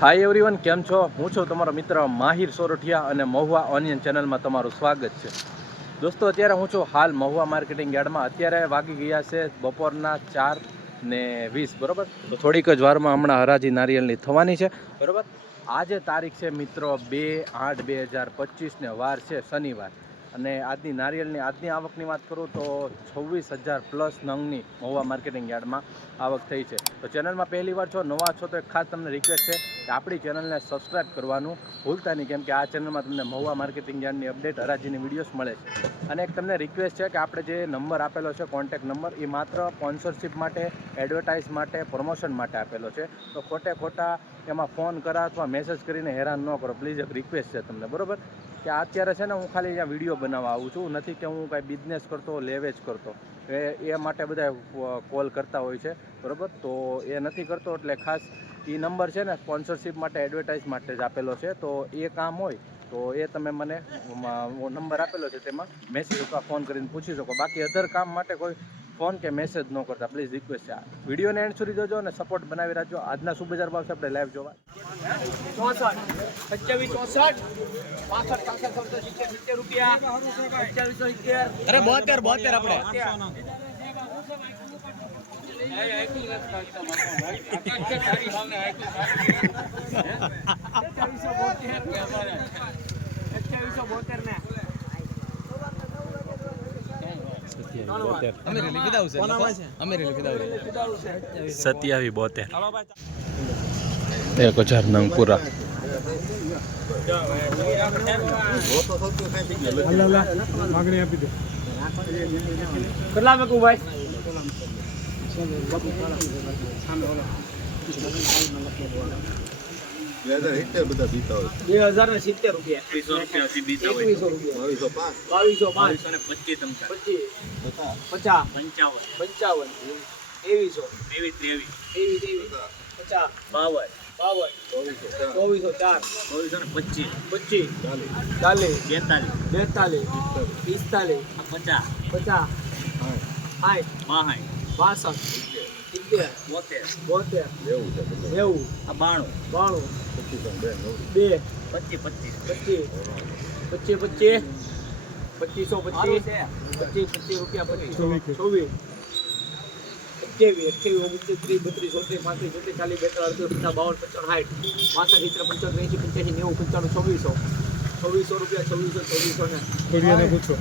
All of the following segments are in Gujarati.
હાય એવરીવન કેમ છો? હું છું તમારો મિત્ર માહિર સોરઠિયા અને મહુવા ઓનિયન ચેનલમાં તમારું સ્વાગત છે. દોસ્તો, અત્યારે હું છું હાલ મહુવા માર્કેટિંગ યાર્ડમાં. અત્યારે વાગી ગયા છે બપોરના ચાર ને વીસ, બરાબર? થોડીક જ વારમાં હમણાં હરાજી નારિયેળની થવાની છે, બરાબર? આજે તારીખ છે, મિત્રો, બે આઠ બે હજાર પચીસને વાર છે શનિવાર. અને આજની નારિયેળની આજની આવકની વાત કરું તો છવ્વીસ હજાર પ્લસ નંગની મહુવા માર્કેટિંગ યાર્ડમાં આવક થઈ છે. તો ચેનલમાં પહેલી વાર છો, નવા છો તો એક ખાસ તમને રિક્વેસ્ટ છે કે આપણી ચેનલને સબસ્ક્રાઇબ કરવાનું ભૂલતા નહીં, કેમ કે આ ચેનલમાં તમને મહુવા માર્કેટિંગ યાર્ડની અપડેટ હરાજીની વિડીયોઝ મળે છે. અને એક તમને રિક્વેસ્ટ છે કે આપણે જે નંબર આપેલો છે કોન્ટેક નંબર એ માત્ર સ્પોન્સરશિપ માટે એડવર્ટાઇઝ માટે પ્રમોશન માટે આપેલો છે. તો ખોટે ખોટા એમાં ફોન કરા અથવા મેસેજ કરીને હેરાન ન કરો. પ્લીઝ એક રિક્વેસ્ટ છે તમને, બરોબર? કે અત્યારે છે ને હું ખાલી અહીંયા વીડિયો બનાવવા આવું છું. નથી કે હું કાંઈ બિઝનેસ કરતો લેવેજ કરતો. એ એ માટે બધા કોલ કરતા હોય છે. બરાબર? તો એ નથી કરતો એટલે ખાસ એ નંબર છે ને સ્પોન્સરશિપ માટે એડવર્ટાઇઝ માટે જ આપેલો છે. તો એ કામ હોય, તો એ તમે મને નંબર આપેલો છે તેમાં. મેસેજ અથવા ફોન કરીને પૂછી શકો. બાકી અધર કામ માટે કોઈ ફોન કે મેસેજ ન કરતા. પ્લીઝ રિક્વેસ્ટ છે વિડીયોને એન્ડ સુધી જોજો અને સપોર્ટ બનાવી રાખજો. આજના શું બજાર ભાવ છે આપણે લાઈવ જોવા. ચોસઠ સત્યાવીસ ચોસઠ પાસઠ રૂપિયા. અરે બોતેર બોતેર આપણે સત્યાવીસો બોતેર ને. અમે બોતેર એક હજાર નંગપુરા કેટલા સત્યાવી બોતેર. એક હજાર નંગ બધા મેકું બે હજાર ને સિત્તેર રૂપિયા. એકવીસો રૂપિયા બાવીસો પાંચ. પચીસ પચાસ. પંચાવન. ત્રેવીસો. ત્રેવીસ ત્રેવીસ. પચાસ. બાવન. બાવન. ચોવીસો ચાર. પચીસ. ચાલીસ. બેતાલીસ. પિસ્તાલીસ. પચાસ. સાઠ બાસઠ સિત્તેર બોતેર આ બાણું. બે. પચીસ પચીસ. પચીસ. પચીસો પચીસ. પચીસ પચીસ. રૂપિયા પચીસો. ચોવીસ. અઠ્યાવીસ અઠ્યાવીસ ઓગણત્રીસ ત્રીસ બત્રીસ ચોત્રીસ પાંત્રીસ ચોત્રીસ ચાલીસ બેતાલીસ અડતીસ પચાસ બાવન પંચાવન સાઠ. પાસઠ સિત્તેર પંચોતેર એંશી પંચ્યાસી નેવું પંચાણું છવ્વીસો. છવ્વીસો રૂપિયા છવ્વીસો છવ્વીસો ને. કોડિયાને પૂછો.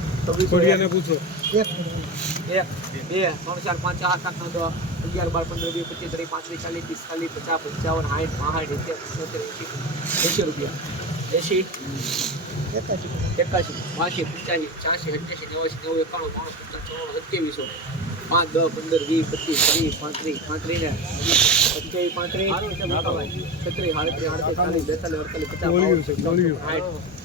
કોડિયાને પૂછો. એક બે ત્રણ ચાર પાંચ આઠ આઠ નવ દસ અગિયાર બાર પંદર વીસ પચીસ ત્રીસ પાંત્રીસ ચાલીસ પિસ્તાલીસ પચાસ પંચાવન સાઠ પાંસઠ એંસી પંચોતેર એંસી એંશી રૂપિયા. એંશી? એકાસી બાસી પંચ્યાસી ચારસી અઠ્યાસી નેવાસી નેવું એકાણું ત્રણ પચાસ ચોરાણું સત્યાવીસો. પાંચ દસ પંદર વીસ પચીસ ત્રીસ પાંત્રીસ પાંત્રીસ ને. સત્યાવીસ પાંત્રીસ. છત્રીસ સાડત્રીસ આડત્રીસ ચાલીસ બેતાલીસ અડતાલીસ પચાસ. સાઠ.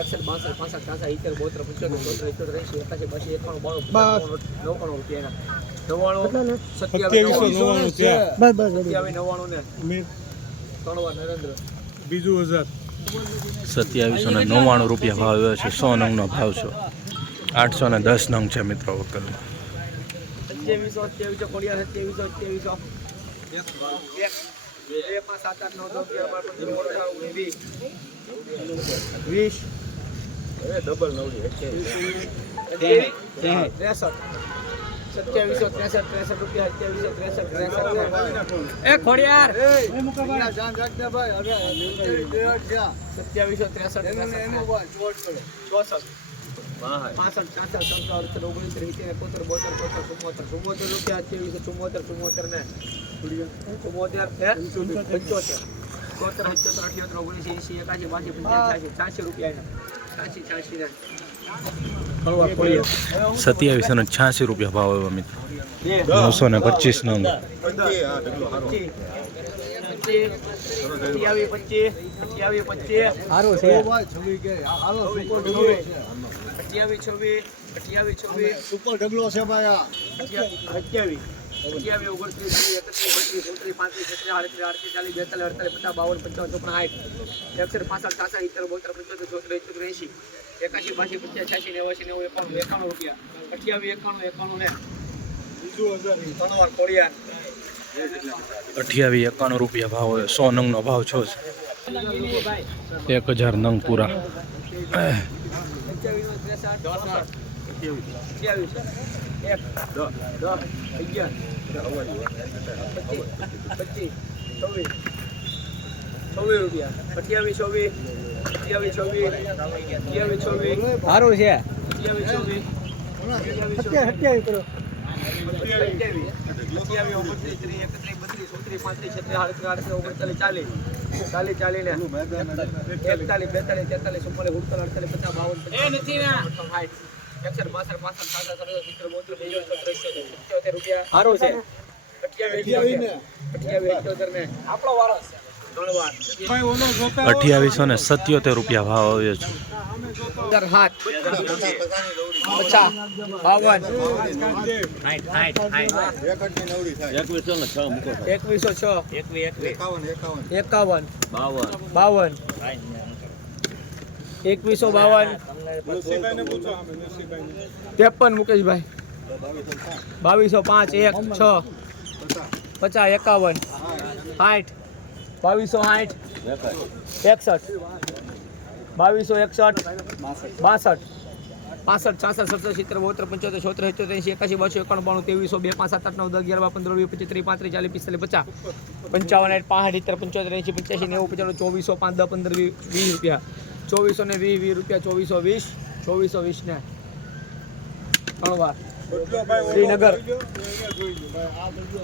એકસઠ બાસઠ પાસઠ છાસઠ સિત્તેર બોતેર પંચોતેર ચોતેર એકોતેર એંસી એકાસી બાસી એકાણું બાણું નવ્વાણું રૂપિયા નવ્વાણું સત્યાવીસો નવ્વાણું સત્યાવીસ નવ્વાણું ને નરેન્દ્ર. બીજું હજાર. સત્યાવીસો ને નવ્વાણું રૂપિયા ભાવ આવ્યો છે સો નંગનો ભાવ છે. આઠસો ને દસ નંગ છે મિત્રો વકલ સત્યાવીસો સત્યાવીસો કોડિયા સત્યાવીસો સત્યાવીસો વીસ વીસ ત્રેસઠ સત્યાવીસો ત્રેસઠ ત્રેસઠ રૂપિયા સત્યાવીસો ત્રેસઠ ત્રેસઠ એ ખોડિયાર સત્યાવીસો ત્રેસઠ ચોસઠ પાસઠ છાસઠ સત્તર અડસઠ ઓગણીસ એકોતેર બોતેર ચોતેર ચુમ્મોતેર. ચુમ્મોતેર રૂપિયા અઠ્યાવીસો ચુમ્મોતેર ચુમ્મોતેર ને ચુમ્મોતેર પંચોતેર. ચોતેર અઠ્યોતેર ઓગણીસ એસી એકાસી બાસી પંચ્યાસી છ્યાસી રૂપિયા છ્યાસી ને સત્યાવીસો ને છ્યાસી રૂપિયા ભાવ આવ્યો મિત્રો. નવસો ને પચીસ નો પચીસ સત્યાવી પચીસ સારું છે અઠ્યાવી છવ્વીસ. અઠ્યાવી છવ્વીસ ઉપર ઢગલો છે ભાઈ અઠ્યાવીસ. અઠ્યાવીસ ઓગણત્રીસ ત્રીસ એકત્રીસ બત્રીસ ચોત્રીસ પાંત્રીસ છત્રીસ આડત્રીસ આડત્રીસ ચાલીસ બેતાલીસ અડતાલીસ પચાસ બાવન પંચાવન ચોપન સાઠ. એકસઠ પાસઠ છાસઠ સિત્તેર બોતેર પંચોતેર ચોતેર એકોતેર એંસી એકાશી બાસી પચાસ છ્યાસી નેવાસી નેવું એકાણું એકાણું રૂપિયા. અઠ્યાવીસ એકાણું એકાણું ને. ત્રણ વાર અઠ્યાવીસ એકાણું રૂપિયા ભાવ હોય સો નંગનો ભાવ છો છે એક હજાર નંગ પૂરા. અઠ્યાવીસ ચોવીસ અઠ્યાવીસ ચોવીસ અઠ્યાવીસ ચોવીસ સારું છે. અઠ્યાવીસ ચોવીસ અઠ્યાવીસ ચોવીસ અઠ્યાવીસ. ઓગણત્રીસ ત્રીસ એકત્રીસ બત્રીસ ચોત્રીસ પાંત્રીસ છત્રીસ આડત્રીસ આડત્રીસ ઓગણચાલીસ ચાલીસ. ચાલીસ ચાલી ને એકતાલીસ બેતાલીસ તેતાલીસ ચુમ્માલીસ ઉડતાલીસ અડતાલીસ પચાસ બાવન એકસઠ બાસઠ પાસઠ સાસઠ સડસઠ સિત્તેર બોતેર બેસઠ ત્રેસઠ રૂપિયા સારો છે અઠ્યાવીસ અઠ્યાવીસ ને આપણો વારો છે અઠ્યાવીસો ને સત્યોતેર રૂપિયા ભાવ આવ્યો છે. એકવીસો છ એકાવન બાવન એકવીસો બાવન ત્રેપન મુકેશભાઈ. બાવીસો પાંચ, એક, છ. પચાસ, એકાવન. સાઠ. બાવીસો સાઠ. એકસઠ. બાવીસો એકસઠ. બાસઠ. પાસઠ છાસઠ સત્તર સિત્તેર બોતેર પંચોતેર છોતેર સિત્તેર એસી એકાસી બસો એકાણું બાણું ત્રેવીસો બે પાંચ સાત આઠ નવ દસ અગિયાર પંદર વીસ પચીસ ત્રીસ પાંત્રીસ ચાલીસ પિસ્તાલીસ પચાસ. પંચાવન આઠ પાંસઠ સિત્તેર પંચોતેર એસી પંચ્યાસી નેવું પચાસ ચોવીસો પાંચ દસ પંદર વીસ રૂપિયા. ચોવીસો ને વીસ વીસ રૂપિયા ચોવીસો વીસ ચોવીસો વીસ ને ત્રણ વાર. શ્રીનગર.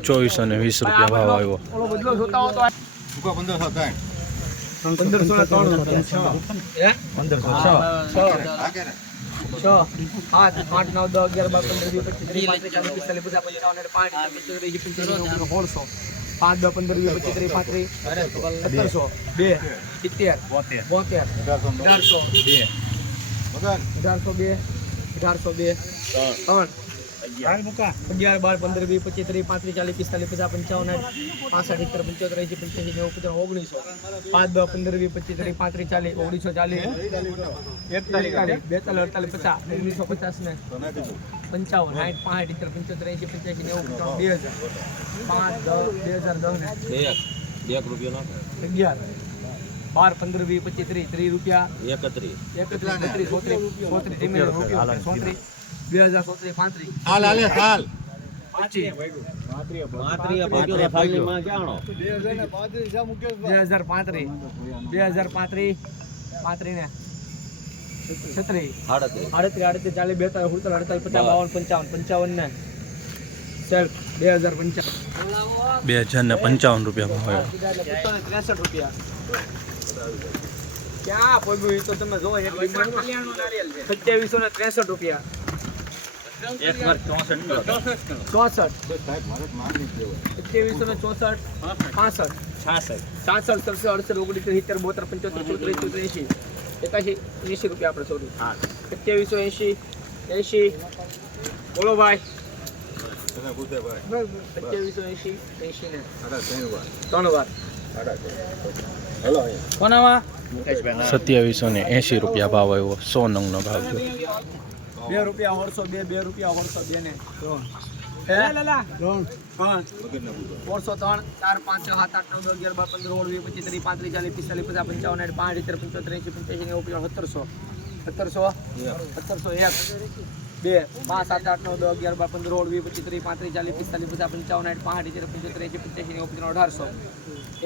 ચોવીસો ને વીસ રૂપિયા ભાવ આવ્યો. ઓલો બદલો જોતા હો તો આ પંદરસો ને ત્રણ છ પંદરસો છ છ આઠ આઠ નવ દસ અગિયાર બાર પંદર વીસ પચીસ ત્રીસ પાંત્રીસ ચાલીસ પિસ્તાલીસ પચાસ પંચાવન પાંચ પંચોતેર પાંચ દસ પંદર વીસ પચીસ ત્રીસ પાંત્રીસ સત્તરસો બે સિત્તેર બોતેર અઢારસો અઢારસો બે અઢારસો બે ત્રણ અગિયાર. બાર પંદર વીસ પચીસ ત્રીસ પાંત્રીસ ચાલીસ પિસ્તાલીસ પચાસ પંચાવન સાઠ પાસઠ સિત્તેર પંચોતેર એંસી પંચ્યાસી નેવું પચાસ ઓગણીસો. પાંચ દસ પંદર વીસ પચીસ ત્રીસ પાંત્રીસ ચાલીસ ઓગણીસો ચાલીસ. એકતાલીસ બેતાલીસ અડતાલીસ પચાસ ઓગણીસો પચાસ ને પંચાવન સાઠ પાંઠ સિત્તેર પંચોતેર એંસી પંચ્યાસી નેવું પચાસ બે હજાર. પાંચ દસ બે હજાર દસ ને અગિયાર બાર પંદર વીસ પચીસ ત્રીસ ત્રીસ રૂપિયા. એકત્રીસ. બત્રીસ ચોત્રીસ ચોત્રીસ રૂપિયા ચોત્રીસ બે હજાર ચોત્રીસ પાંત્રીસ. હાલ હાલે હાલ. બે હજાર પાંત્રી બે હજાર પાંત્રી પાંત્રી ને છત્રીસ. આડત્રીસ આડત્રીસ ચાલીસ બેતાલીસ સુડતાલીસ અડતાલીસ પચાસ બાવન પંચાવન પંચાવન ને બે હજાર પંચાવન. બે હજાર ને પંચાવન રૂપિયા ભાવ ત્રેસઠ રૂપિયા ક્યાં પગ્યું તો તમે જોવો એક સત્યાવીસો ને ત્રેસઠ રૂપિયા. ચોસઠ સત્યાવીસો ને ચોસઠ પાસઠ છાસઠ. સાસઠ સડસઠ અડસઠ ઓગણીસો સિત્તેર બોતેર પંચોતેર ચોત્રીસ ચોત્રીસ. એંશી એકાશી એંશી રૂપિયા આપણે સોરી. સત્યાવીસો એંશી એંશી. બોલો ભાઈ. સત્યાવીસો એંશી એંશી ને. ત્રણ વાર. કોનામાં? સત્યાવીસો ને એંશી રૂપિયા ભાવ આવ્યો. સો નંગનો ભાવ છે બે રૂપિયા ઓળસો બે બે રૂપિયા ઓળસો બે ને. ઓળસો ત્રણ ચાર પાંચ છ સાત આઠ નવ અગિયાર બાર પંદર સોળ વીસ પચીસ ત્રીસ પાંત્રીસ ચાલીસ પિસ્તાલીસ પચાસ પંચાવન સાઠ પાંચ સિત્તેર પંચોતેર એંસી પંચ્યાસી નેવું પચાસ સત્તરસો. સત્તરસો? સત્તરસો એક. બે. પાંચ સાત આઠ નવ દસ અગિયાર બાર પંદર સોળ વીસ પચીસ ત્રીસ પાંત્રીસ ચાલીસ પિસ્તાલીસ પચાસ પંચાવન પાંચ સિત્તેર પંચોતેર એંસી પંચ્યાસી નેવું પચાસ અઢારસો.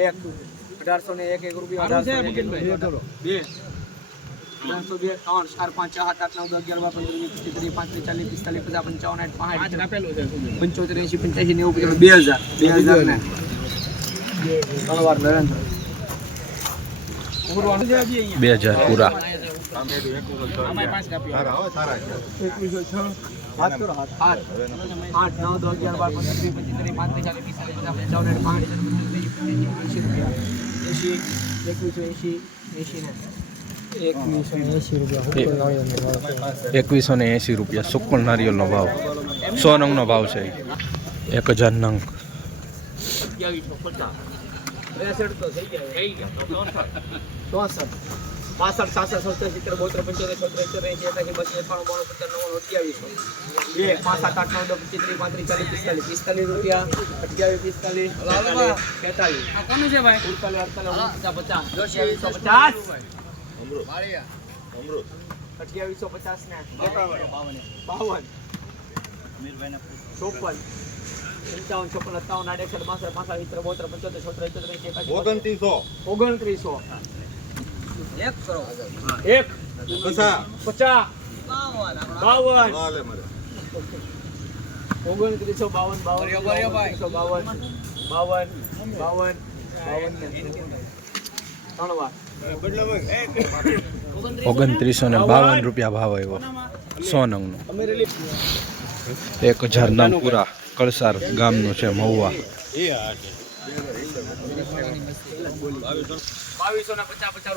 એક. અઢારસો ને એક એક રૂપિયા અઢારસો. બે. ત્રણસો બે ત્રણ ચાર પાંચ છ સાત આઠ નવ દસ અગિયાર બાર પંદર વીસ પચીસ ત્રીસ પાંત્રીસ ચાલીસ પિસ્તાલીસ પચાસ પંચાવન સાઠ પાંચ પંચોતેર એંસી પંચ્યાસી નેવું પચાસ બે હજાર બે હજાર ને ત્રણ વાર નરેન્દ્ર બે હજાર પૂરા એકવીસો છ હાથ કરો હાથ આઠ આઠ નવ દસ અગિયાર બાર પંદર વીસ પચીસ ત્રીસ પાંત્રીસ ચાલીસ પિસ્તાલીસ પચાસ પંચાવન સાઠ પાંચ એંસી રૂપિયા એંસી એકવીસો એંસી એંસી ને એકવીસો ને એંસી રૂપિયા સુકણ નારિયેળનો ભાવ સો નંગનો ભાવ છે એક હજાર નંગ પચાસ પચાસ પચીસ પિસ્તાલીસ પિસ્તાલીસ રૂપિયા અઠ્યાવીસ પિસ્તાલીસ બેતાલીસ તેતાલીસ અડતાલીસ ઓગણપચાસ પચાસ અઠ્યાવીસો પચાસ ને. બાવન. ચોપન. પંચાવન છપ્પન સત્તાવન આડેસઠ બાસઠ પાસઠ સિત્તેર બોતેર પંચોતેર છોતેર એકાસી ઓગણત્રીસો. ઓગણત્રીસો. એક કરો એક. પચાસ. બાવન. બાવન. ઓગણત્રીસો બાવન બાવન બાવન. બાવન. બાવન. બાવન. ઓગણત્રીસો ને બાવન રૂપિયા ભાવ આવ્યો સો નંગનો એક હજાર નામપુરા પૂરા કળસાર ગામનું છે મહુવા પચાસ પચાસ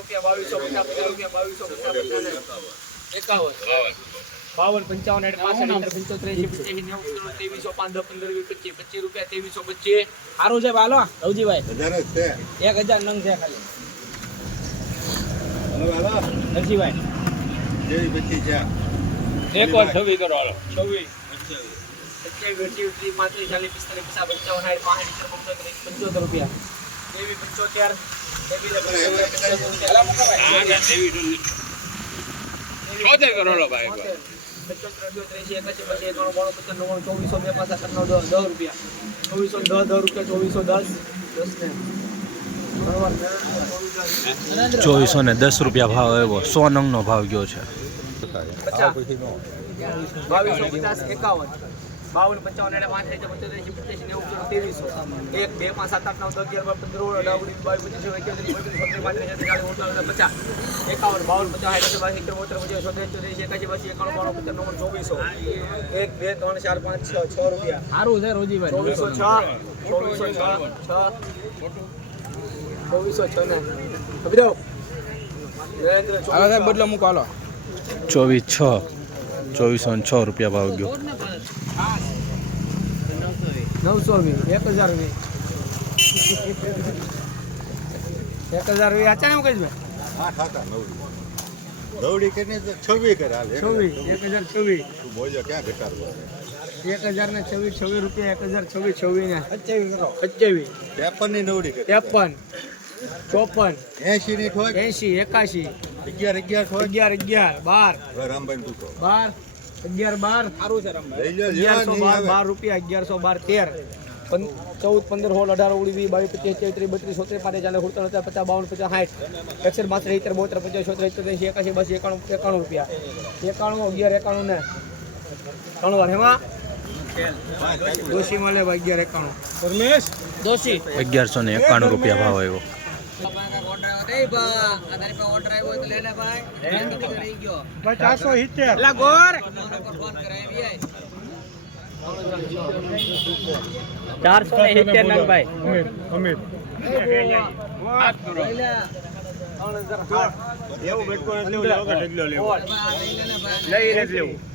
રૂપિયા ત્રેવીસો પચીસ સારું છે હાલો એક હજાર નંગ છે ખાલી હવે જેવી પછી છે એક વાર છવ્વી કરો હાલો. છવ્વીસ સત્યાવીસ અઠ્યાવીસ ત્રીસ પાંત્રીસ ચાલીસ પિસ્તાલીસ પચાસ પંચાવન સાઠ પાંસઠ પંચોતેર પંચોતેર રૂપિયા. તેવી પંચોતેર છોતેર કરો હાલો ભાઈ ચોવીસો બે ત્રણ દસ દસ રૂપિયા. ચોવીસો દસ દસ રૂપિયા ચોવીસો દસ. દસ ને. ચોવીસો ને દસ રૂપિયા ભાવ આવ્યો. સો નંગનો ભાવ ગયો છે. બાવીસો પચાસ એકાવન. બાવન પંચાવન એટલે પાંચ હજાર પંચોતેર નેવું ત્રેવીસો એક બે પાંચ સાત આઠ નવ દસ અગિયાર પંદર ઓગણીસ બાવીસ પચીસ એકત્રીસ પચાસ એકાવન બાવન પચાસ સાઠ બાસી સિત્તેર બોતેર પચાસ ચોત્રીસ એકાસી બાસી એકાણું બાણું પચાસ નવ્વાણું ચોવીસો. એક બે ત્રણ ચાર પાંચ છ છ રૂપિયા. સારું છે રોજીભાઈ. ચોવીસો છ ચોવીસો છ છ. ચોવીસો છ ને આપી દો હાલો સાહેબ બદલો મૂકો હાલો ચોવીસ. છ ચોવીસો. છ રૂપિયા ભાવ ગયો નવસો વીસ એક હજાર વીસ એક હજાર વીસ આચા ને કહીશ ભાઈ આઠ હતા નવડી નવડી કરીને તો છવ્વી કરે હાલ છવ્વીસ એક હજાર છવ્વીસ બોલ્યો ક્યાં ઘટાડવો એક હજાર ને છવ્વીસ છવ્વીસ રૂપિયા એક હજાર છવ્વીસ છવ્વીસ ને. સત્યાવીસ ત્રેપનની નવડી કરે. ત્રેપન. ચોપન. એસી ની ઠોક. એસી એકાશી. અગિયાર અગિયાર ઠોક. અગિયાર અગિયાર બાર. રામભાઈ તું કહો. બાર અગિયાર બાર. સારું છે રમભાઈ. અગિયારસો બાર બાર રૂપિયા અગિયારસો બાર તેર. ચૌદ પંદર સોળ અઢાર ઓગણીસ વીસ બાવીસ પચીસ તેત્રીસ બત્રીસ સોત્રીસ પાંચ ચાલે સુડતાલીસ અડતાલીસ પચાસ બાવન પચાસ સાઠ. એકસઠ માત્ર સિત્તેર બોતેર પચાસ છોતેર એકોતેર એસી એકાસી બસો એકાણું એકાણું રૂપિયા. એકાણું અગિયાર એકાણું ને ત્રણ વાર હેમાં? દોશી મળે ભાઈ અગિયાર એકાણું. દોશી અગિયારસો ને એકાણું રૂપિયા ભાવ આવ્યો. ચારસો સિત્તેર ગોર ચારસો ને સિત્તેર નંગ ભાઈ તેત્રી એવું ત્રણ હજાર ને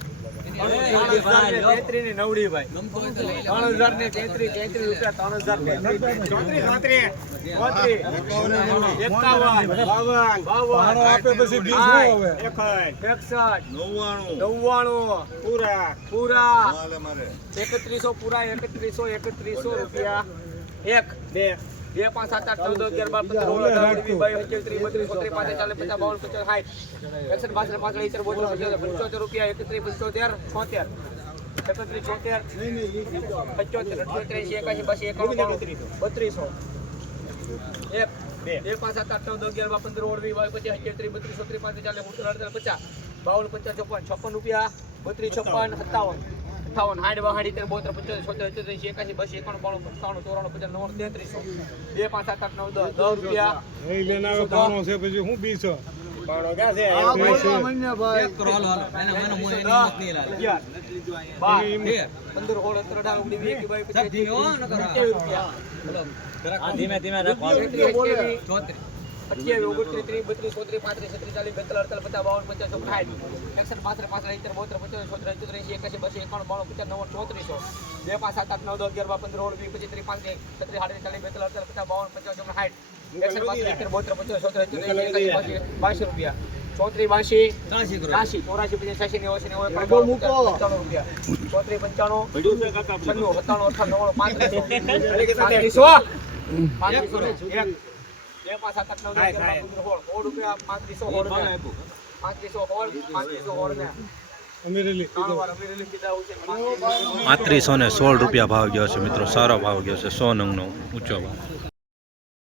એકત્રીસો પૂરા એકત્રીસો એકત્રીસો રૂપિયા એક બે બે પાંચ સાત આઠ ચૌદ અગિયાર બાર પંદર અઢાર ઓગણીસ વીસ બાવીસ પચીસ ત્રીસ બત્રીસ ચોત્રીસ પાંત્રીસ ચાલીસ પચાસ બાવન પચાસ સાઠ એકસઠ બાસઠ પાંસઠ ઇતર બોતેર પંચોતેર પંચોતેર રૂપિયા એકત્રીસ પંચોતેર છોતેર. એકત્રીસ છોતેર પંચોતેર અઠ્યોતેર એકાસી બાસી એકાણું બત્રીસો. એક બે પાંચ સાત આઠ ચૌદ અગિયાર બાર પંદર ઓળ વીસ બાવીસ પચીસ અઠ્યાવીસ ત્રીસ બત્રીસ ચોત્રીસ પાંત્રીસ ચાલીસ અડતાલીસ પચાસ બાવન પચાસ ચોપન છપ્પન રૂપિયા બત્રીસ છપ્પન સત્તાવન. અઠાવન હાડ બાસઠ ઇતેર બોતેર પંચોતેર છોતેર એંસી એકાસી બસો એકાણું બાણું પંચાણું ચોરાણું પચાસ નવ્વાણું તેત્રીસો બે પાંચ સાત આઠ નવ દસ દસ રૂપિયા. છે પછી હું તેર. પચીસ ધીમે હો, ધીમે અઠ્યાવીસ, ચોત્રીસ ઓગણત્રીસ ત્રીસ બત્રીસ ચોત્રીસ પાંત્રીસ છત્રીસ ચાલીસ બેતાલીસ અડતાલીસ પચાસ બાવન પચાસ સાઠ. એકસઠ બાસઠ પાસઠ ઇતેર બોતેર પંચોતેર છોતેર અઠ્યોતેર એકાસી બાસી એકાણું બાણું પચાસ નવ્વાણું ચોત્રીસો. બે પાંચ સાત આઠ નવ દસ અગિયાર બાર પંદર સોળ વીસ પચીસ ત્રીસ પાંત્રીસ છત્રીસ સાડત્રીસ ચાલીસ બેતાલીસ અડતાલીસ પચાસ બાવન પચાસ સાઠ. એકસઠ પાંત્રીસ સિત્તેર બોતેર પચાસ સોતેર અઠ્યોતેર એંસી રૂપિયા. ચોત્રીસ બાસી ત્રાસી ચોરાસી પચાસ છ્યાસી નેવાસી નેવું પંચાણું રૂપિયા. ચોત્રીસ પંચાણું છન્નું સત્તાણું અઠાણું નવ્વાણું પાંત્રીસો. પાંત્રીસો પાંત્રીસો. એક બે પાંચ સાત આઠ નવ દસ રૂપિયા પાંત્રીસો પાંત્રીસો પાંત્રીસો ને. પાંત્રીસો ને સોળ રૂપિયા ભાવ ગયો છે મિત્રો. સારો ભાવ ગયો છે. સો નંગનો ઊંચો ભાવ.